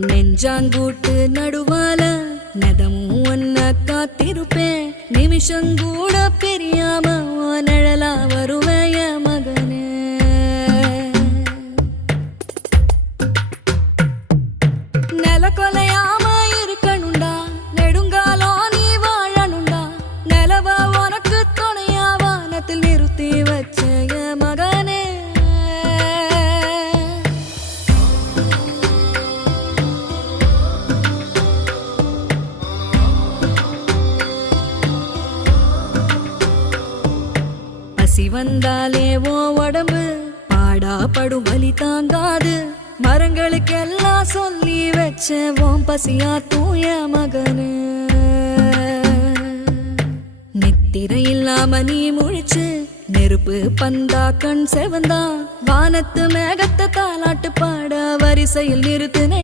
நெஞ்சாங்கூட்டு நடுவால நெதமும் ஒன்ன காத்திருப்பேன் நிமிஷங்கூட பெரியாம நிழலா வருவேய மகனே நில கொலையாம இருக்கணுண்டா நெடுங்காலம் நீ வாழணுண்டா நிலவ உனக்கு துணையா வானத்தில் நிறுத்தி வச்சேய மகனே பசி வந்தாலே ஓ உடம்பு பாடா படும் வலி தாங்காது மரங்களுக்கெல்லாம் சொல்லி வச்ச ஓம் பசியா தூய மகனு நித்திரை இல்லாம நீ முழிச்சு நெருப்பு பந்தா கண் செவந்தா வானத்து மேகத்தை தாலாட்டு பாட வரிசையில் நிறுத்துனே